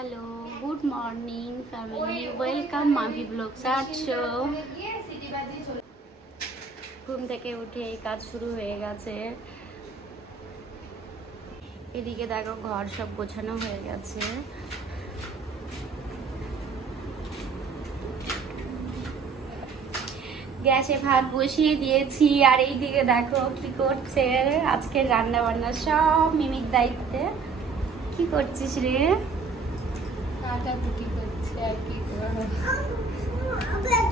Hello, good morning family, welcome মাভি vlogs art show. ঘুম থেকে উঠে কাজ শুরু হয়ে গেছে। এদিকে দেখো ঘর সব গোছানো হয়ে গেছে। গ্যাসে ভাত বসিয়ে দিয়েছি আর এইদিকে দেখো কি করছে। আজকে রান্না বান্না সব মিমির দায়িত্বে। কি করছিস রে?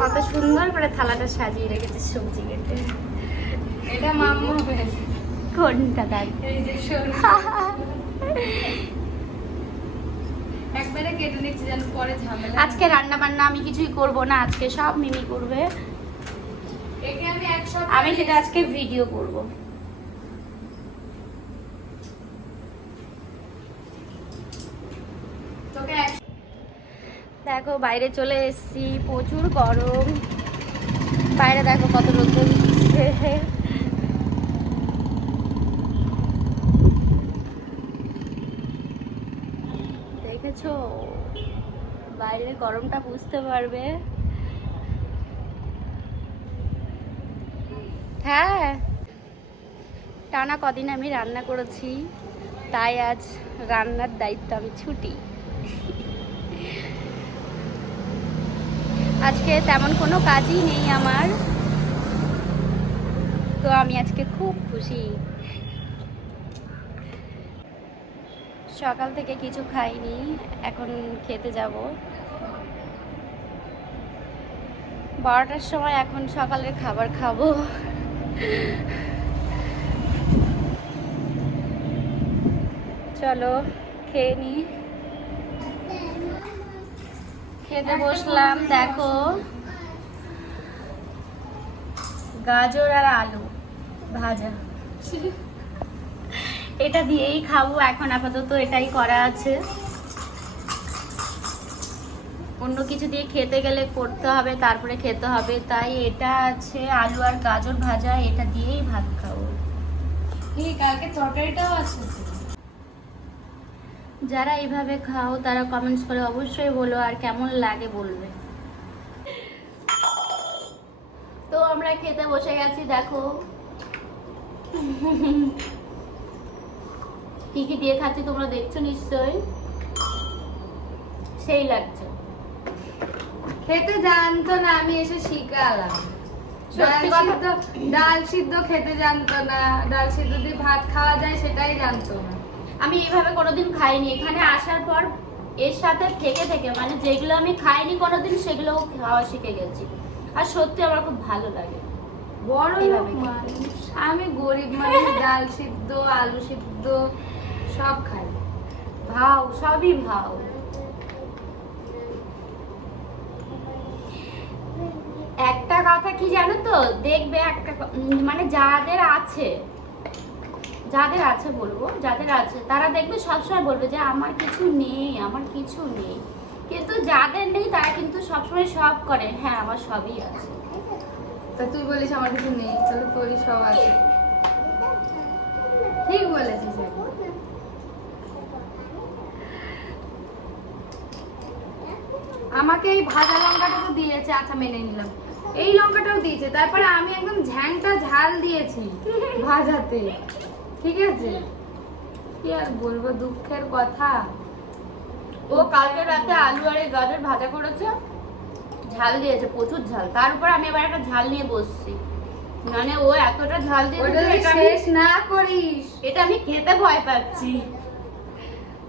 কত সুন্দর করে থালাটা সাজিয়ে রেখেছিস সবজি কেটে। এটা মাম্মা কোনটা দেখ, এই যে একবারে কেটে নিচ্ছি যেন পরে ঝামেলা। আজকে রান্না বান্না আমি কিছুই করব না, আজকে সব মিমি করবে। একে আমি একসাথে আমি সেটা আজকে ভিডিও করব। তোকে দেখো বাইরে চলে এসেছি, প্রচুর গরম। বাইরে দেখো কত রোদ্দুর দিচ্ছে। দেখেছো বাইরের গরমটা বুঝতে পারবে। হ্যাঁ, টানা কদিন আমি রান্না করেছি, তাই আজ রান্নার দায়িত্ব আমি ছুটি। আজকে তেমন কোনো কাজই নেই আমার, তো আমি আজকে খুব খুশি। সকাল থেকে কিছু খাইনি, এখন খেতে যাব 12টার সময়। এখন সকালের খাবার খাবো। চলো খেয়ে নি। খেতে বসলাম, দেখো গাজর আর আলু ভাজা, এটা দিয়েই খাবো এখন। আপাতত এটাই করা আছে, অন্য কিছু দিয়ে খেতে গেলে করতে হবে, তারপরে খেতে হবে, তাই এটা আছে আলু আর গাজর ভাজা, এটা দিয়েই ভাত খাবো। এই কালকে তরকারিটাও আছে। যারা এইভাবে খাও তারা কমেন্টস করে অবশ্যই বলো, আর কেমন লাগে বলবে। তো আমরা খেতে বসে গেছি, দেখো কি কি দিয়ে খাচ্ছি তোমরা দেখছো নিশ্চয়ই, সেই লাগছে। খেতে জানতো না, আমি এসে শিখালাম। সত্যি কথা, ডাল সিদ্ধ খেতে জানতো না, ডাল সিদ্ধ দিয়ে ভাত খাওয়া যায় সেটাই জানতো না। আমি এইভাবে কোনোদিন খাইনি। এখানে আসার পর এর সাথে থেকে থেকে মানে যেগুলো আমি খাইনি কোনোদিন সেগুলো খাওয়া শিখে গেছি, আর সত্যি আমার খুব ভালো লাগে। বড় লোক এইভাবে মানুষ, আমি গরিব মানুষ। ডাল সিদ্ধ, আলু সিদ্ধ সব খাই। ভাও, সবই ভাও। একটা কথা কি জানো তো, দেখবে একটা মানে যাদের আছে বলবো, যাদের আছে তারা দেখবে সবসময় বলবে যে আমার কিছু নেই, আমার কিছু নেই। কিন্তু যাদের নেই তারা কিন্তু সবসময় সব করে, হ্যাঁ আমার সবই আছে। তা তুই বলিস আমার কিছু নেই, তাহলে তোরই সব আছে। ঠিক বলেছিস। আমাকে এই ভাজা লঙ্কাটা তো দিয়েছে, আচ্ছা মেনে নিলাম। এই লঙ্কাটাও দিয়েছে, তারপরে আমি একদম ঝ্যাংটা ঝাল দিয়েছি ভাজাতে। ঠিক আছে, কি আর বলবো, দুঃখের কথা। ও কালকে রাতে আলু আর এই গাজর ভাজা করেছে, ঝাল দিয়েছে, প্রচুর ঝাল। তার উপর আমি আবার একটা ঝাল নিয়ে বসছি, মানে ও এতটা ঝাল দিয়েছে শেষ না করিস। এটা আমি খেতে ভয় পাচ্ছি।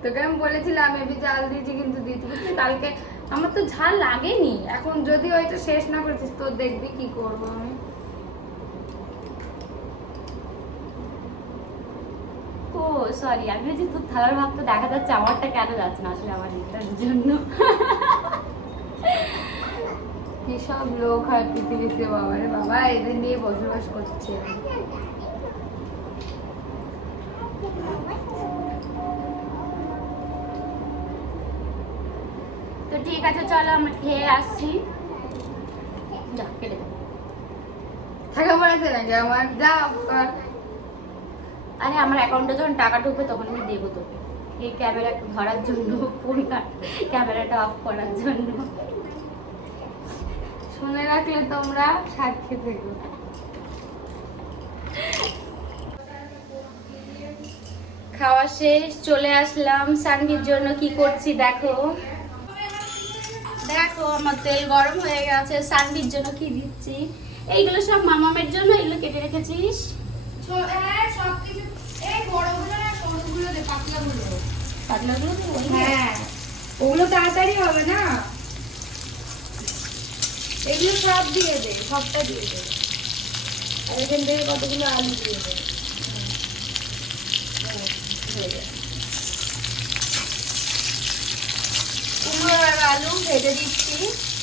তোকে আমি বলেছিলাম এবি ঝাল দিয়েছি, কিন্তু দিতে বুঝছি কালকে আমার তো ঝাল লাগেনি। এখন যদি ওইটা শেষ না করেছিস তো দেখবি কি করবো আমি। ও সরি, আমি হচ্ছে তোর থালার ভাতটা দেখা যাচ্ছে, আমারটা কেন যাচ্ছে না, আসলে আমার এটার জন্য। কি সব লোক হয় পৃথিবীতে, বাবা রে বাবা, এদের নিয়ে বসবাস করছে। তো ঠিক আছে, চলো আমরা খেয়ে আসছি। যা কেটে দাও। থাকা পড়েছে নাকি আমার? যা কর। আরে আমার অ্যাকাউন্টে যখন টাকা ঢুকবে তখন আমি দেবো তোকে। এই ক্যামেরা ধরার জন্য, ফোন ক্যামেরাটা অফ করার জন্য। শুনে রাখলে তোমরা সাক্ষী থেকো। খাওয়া শেষ, চলে আসলাম সানভির জন্য। কি করছি দেখো, দেখো আমার তেল গরম হয়ে গেছে। সানভির জন্য কি দিচ্ছি, এইগুলো সব মামামের জন্য, এগুলো কেটে রেখেছিস। সবকিছু এই বড়গুলো না, সরুগুলো দে, পাতলাগুলো। পাতলাগুলো তো ওই, হ্যাঁ ওগুলো তাড়াতাড়ি হবে না, এগুলো সব দিয়ে দে, সবটা দিয়ে দে। আর এখান থেকে কতগুলো আলু দিয়ে দে। কুমড়ো আর আলু ভেজে দিচ্ছি।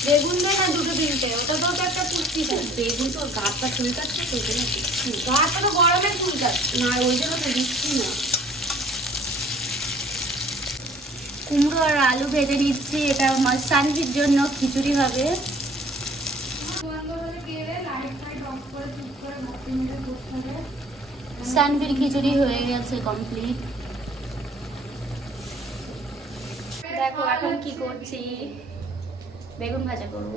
বেগুন দে না, দুটো তিনটে, ওটা তো একটা পুষ্টি থাকে। বেগুন তো গাছটা চুলকাচ্ছে, সেই জন্য দিচ্ছি গাছটা তো গরমে চুলকাচ্ছে। না, ওই জন্য তো দিচ্ছি না। কুমড়ো আর আলু ভেজে নিচ্ছি, এটা আমার সানভির জন্য খিচুড়ি হবে। সানভির খিচুড়ি হয়ে গেছে কমপ্লিট। দেখো এখন কি করছি, বেগুন ভাজা করব।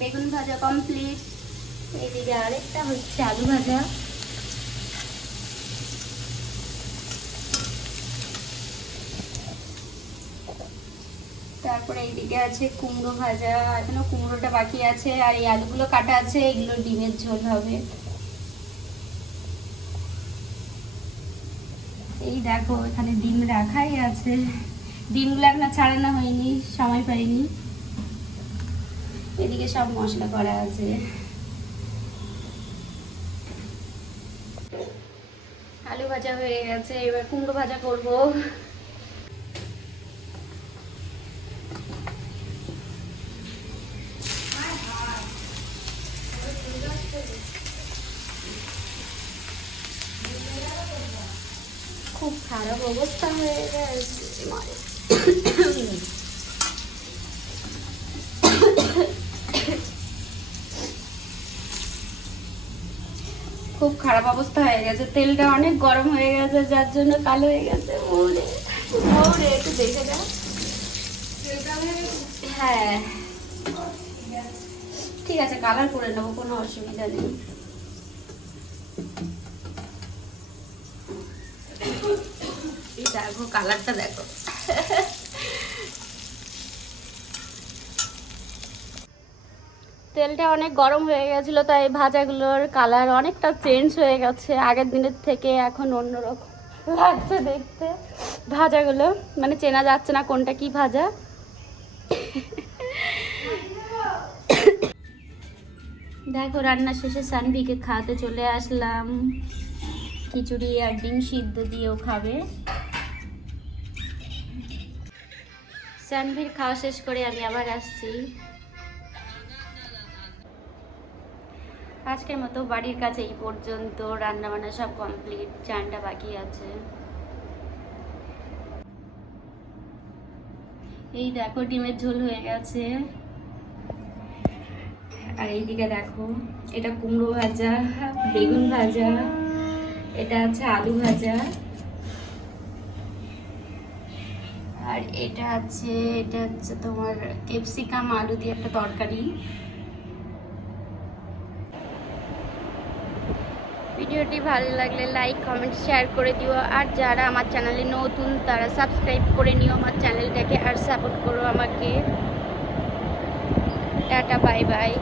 বেগুন ভাজা কমপ্লিট। এইদিকে আরেকটা হচ্ছে আলু ভাজা। তারপরে এইদিকে আছে কুমড়ো ভাজা, এখনো কুমড়োটা বাকি আছে, আর এই আলুগুলো কাটা আছে, এগুলো ডিমের ঝোল হবে। এই দেখো এখানে ডিম রাখাই আছে, ডিমগুলো এখনো ছাড়ানো হয়নি, সময় পাইনি। এদিকে সব মশলা করা আছে। আলু ভাজা হয়ে গেছে, এবার কুমড়ো ভাজা করব। খুব খারাপ অবস্থা হয়ে গেছে, খুব খারাপ অবস্থা হয়ে গেছে। তেলটা অনেক গরম হয়ে গেছে, যার জন্য কালো হয়ে গেছে। মৌরে একটু দেখে যা। হ্যাঁ ঠিক আছে, কালার করে নেবো, কোনো অসুবিধা নেই। দেখো কালারটা দেখো। তেলটা অনেক গরম হয়ে গেছিল, তাই ভাজাগুলোর কালার অনেকটা চেঞ্জ হয়ে গেছে আগের দিনের থেকে। এখন অন্যরকম লাগছে দেখতে ভাজাগুলো, মানে চেনা যাচ্ছে না কোনটা কি ভাজা। দেখো রান্না শেষে সানভিকে খাওয়াতে চলে আসলাম। খিচুড়ি আর ডিম সিদ্ধ দিয়েও খাবে। সানভির খাওয়া শেষ করে আমি আবার আসছি। আজকের মতো বাড়ির কাছে এই পর্যন্ত, রান্না বান্না সব কমপ্লিট, চানটা বাকি আছে। এই দেখো ডিমের ঝোল হয়ে গেছে। আর এইদিকে দেখো এটা কুমড়ো ভাজা, বেগুন ভাজা, এটা আছে আলু ভাজা, আর এটা হচ্ছে তোমার ক্যাপসিকাম আলু দিয়ে একটা তরকারি। ভিডিওটি ভালো লাগলে লাইক কমেন্ট শেয়ার করে দিও, আর যারা আমার চ্যানেলে নতুন তারা সাবস্ক্রাইব করে নিও আমার চ্যানেলটাকে, আর সাপোর্ট করো আমাকে। Tata bye bye.